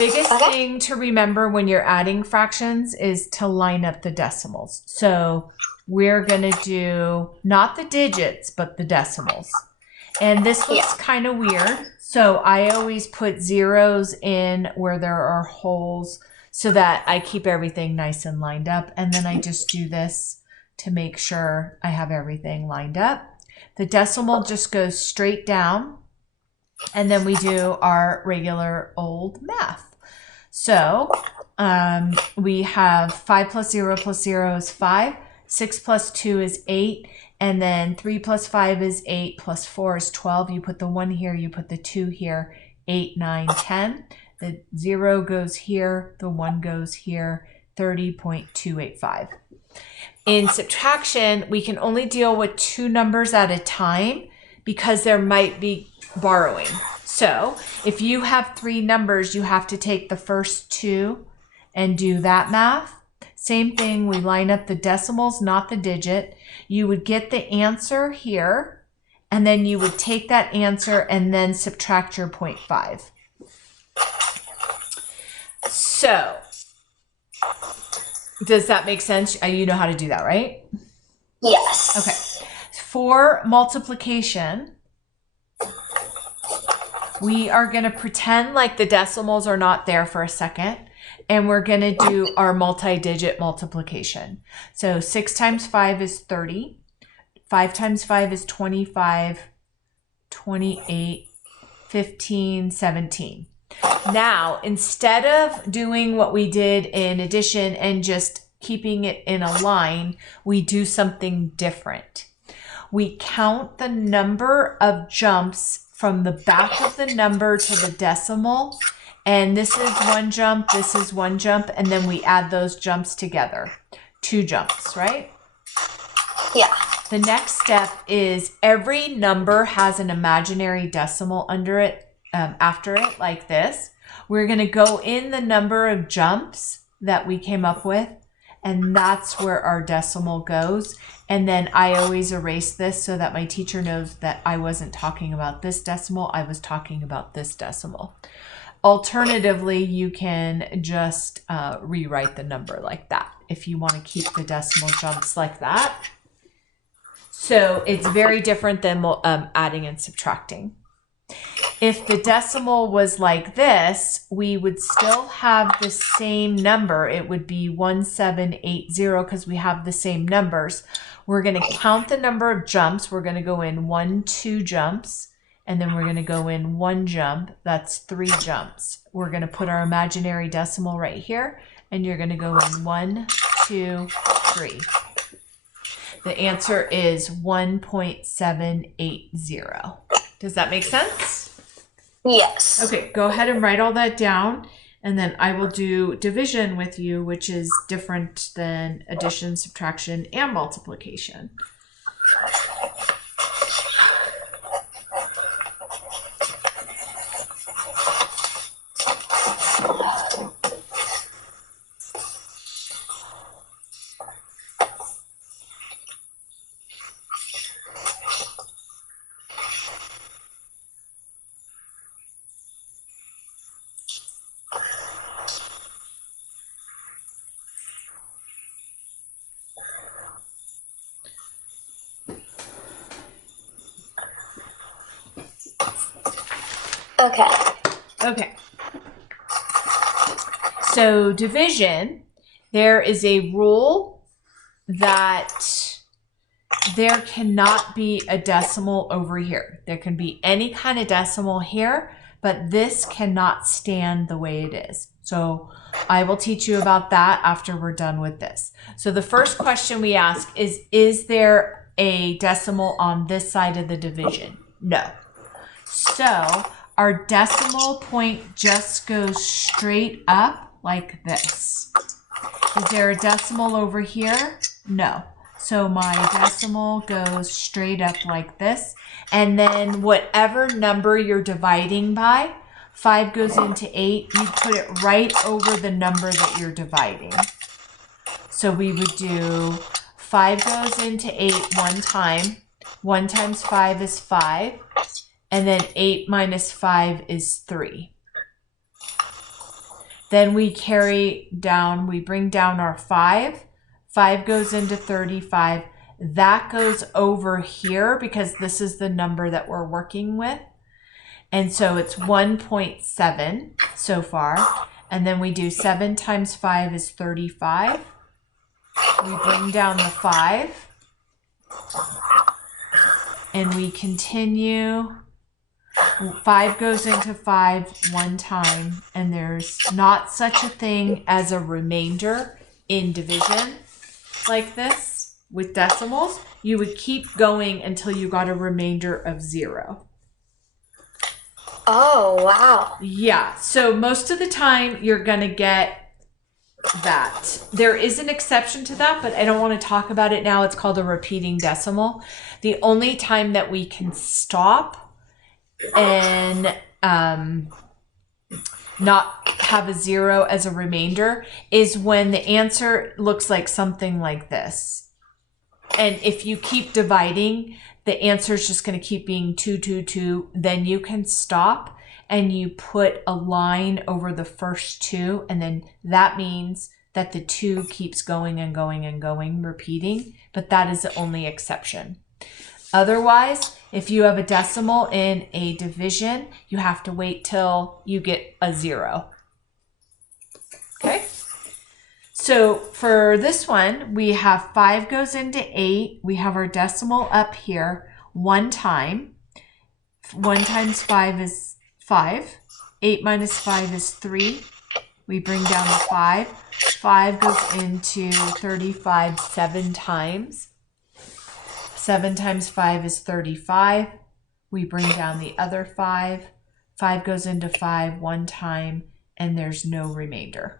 Biggest thing to remember when you're adding fractions is to line up the decimals. So we're going to do not the digits, but the decimals. And this looks kind of weird. So I always put zeros in where there are holes so that I keep everything nice and lined up. And then I just do this to make sure I have everything lined up. The decimal just goes straight down. And then we do our regular old math. So we have 5 plus 0 is 5. 6 plus 2 is 8. And then 3 plus 5 is 8, plus 4 is 12. You put the 1 here, you put the 2 here, 8, 9, 10. The 0 goes here, the 1 goes here, 30.285. In subtraction, we can only deal with 2 numbers at a time because there might be borrowing. So if you have 3 numbers, you have to take the first 2 and do that math. Same thing, we line up the decimals, not the digit. You would get the answer here, and then you would take that answer and then subtract your 0.5. So, does that make sense? You know how to do that, right? Yes. Okay. For multiplication, we are going to pretend like the decimals are not there for a second. And we're going to do our multi-digit multiplication. So 6 times 5 is 30. 5 times 5 is 25, 28, 15, 17. Now, instead of doing what we did in addition and just keeping it in a line, we do something different. We count the number of jumps from the back of the number to the decimal. And this is 1 jump, this is 1 jump, and then we add those jumps together. 2 jumps, right? Yeah. The next step is every number has an imaginary decimal under it, after it, like this. We're going to go in the number of jumps that we came up with, and that's where our decimal goes. And then I always erase this so that my teacher knows that I wasn't talking about this decimal, I was talking about this decimal. Alternatively, you can just rewrite the number like that if you want to keep the decimal jumps like that. So it's very different than adding and subtracting. If the decimal was like this, we would still have the same number. It would be 1780 because we have the same numbers. We're going to count the number of jumps. We're going to go in 1, 2 jumps. And then we're going to go in 1 jump. That's 3 jumps. We're going to put our imaginary decimal right here. And you're going to go in 1, 2, 3. The answer is 1.780. Does that make sense? Yes. Okay, go ahead and write all that down. And then I will do division with you, which is different than addition, subtraction, and multiplication. Okay. Okay. So division, there is a rule that there cannot be a decimal over here. There can be any kind of decimal here, but this cannot stand the way it is. So I will teach you about that after we're done with this. So the first question we ask is there a decimal on this side of the division? No. So our decimal point just goes straight up like this. Is there a decimal over here? No. So my decimal goes straight up like this. And then whatever number you're dividing by, 5 goes into 8, you put it right over the number that you're dividing. So we would do 5 goes into 8 one time. 1 times 5 is 5. And then 8 minus 5 is 3. Then we carry down, we bring down our 5. 5 goes into 35. That goes over here because this is the number that we're working with. And so it's 1.7 so far. And then we do 7 times 5 is 35. We bring down the 5. And we continue. 5 goes into 5 one time, and there's not such a thing as a remainder in division like this with decimals. You would keep going until you got a remainder of 0. Oh, wow. Yeah, so most of the time you're going to get that. There is an exception to that, but I don't want to talk about it now. It's called a repeating decimal. The only time that we can stop and not have a 0 as a remainder is when the answer looks like something like this. And if you keep dividing, the answer is just going to keep being 2, 2, 2. Then you can stop and you put a line over the first 2. And then that means that the 2 keeps going and going and going, repeating. But that is the only exception. Otherwise, if you have a decimal in a division, you have to wait till you get a 0. Okay? So for this one, we have 5 goes into 8. We have our decimal up here one time. 1 times 5 is 5. 8 minus 5 is 3. We bring down the 5. 5 goes into 35 7 times. 7 times 5 is 35. We bring down the other 5. 5 goes into 5 one time, and there's no remainder.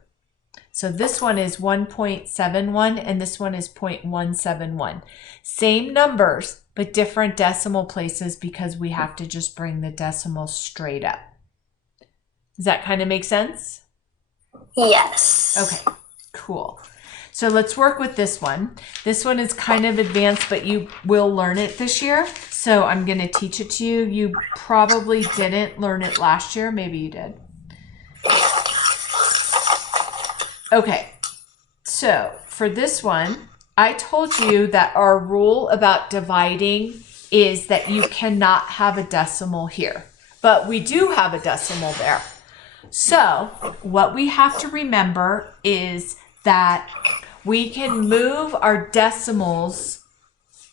So this one is 1.71, and this one is 0.171. Same numbers, but different decimal places because we have to just bring the decimal straight up. Does that kind of make sense? Yes. Okay, cool. So let's work with this one. This one is kind of advanced, but you will learn it this year. So I'm going to teach it to you. You probably didn't learn it last year. Maybe you did. Okay, so for this one, I told you that our rule about dividing is that you cannot have a decimal here, but we do have a decimal there. So what we have to remember is that we can move our decimals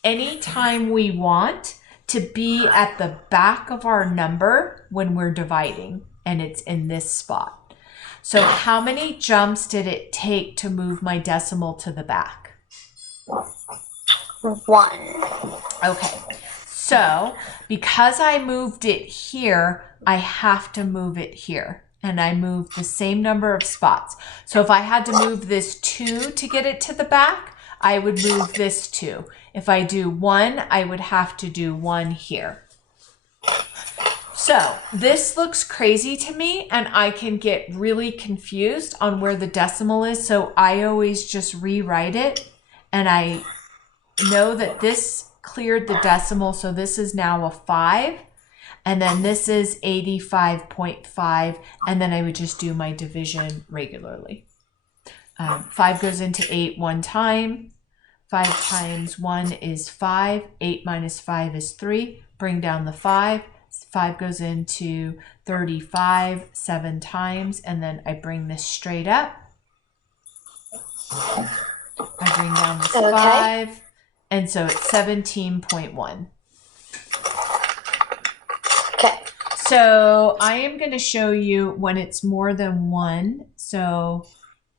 anytime we want to be at the back of our number when we're dividing, and it's in this spot. So how many jumps did it take to move my decimal to the back? 1. Okay, so because I moved it here, I have to move it here. And I moved the same number of spots. So if I had to move this 2 to get it to the back, I would move this 2. If I do 1, I would have to do 1 here. So this looks crazy to me, and I can get really confused on where the decimal is. So I always just rewrite it, and I know that this cleared the decimal. So this is now a 5. And then this is 85.5, and then I would just do my division regularly. 5 goes into 8 one time. 5 times 1 is 5. 8 minus 5 is 3. Bring down the 5. 5 goes into 35 7 times, and then I bring this straight up. I bring down this 5, and so it's 17.1. Okay. So I am going to show you when it's more than 1. So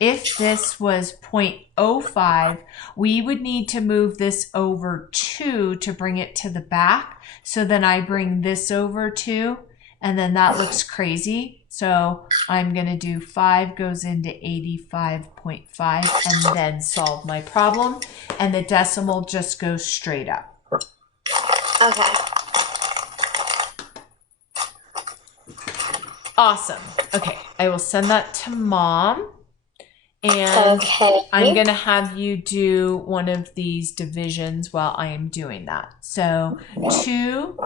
if this was 0.05, we would need to move this over 2 to bring it to the back. So then I bring this over 2, and then that looks crazy. So I'm going to do 5 goes into 85.5 and then solve my problem. And the decimal just goes straight up. Okay. Awesome. Okay, I will send that to Mom. And I'm going to have you do one of these divisions while I am doing that. So 2,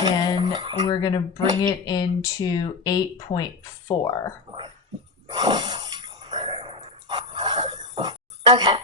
then we're going to bring it into 8.4. Okay.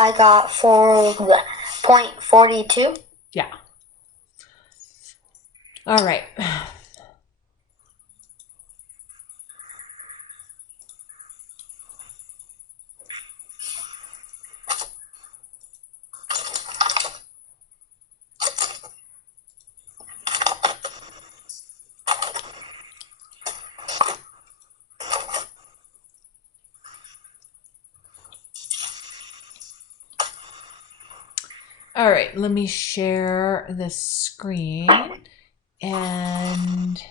I got 4.42. Yeah. All right. All right, let me share the screen and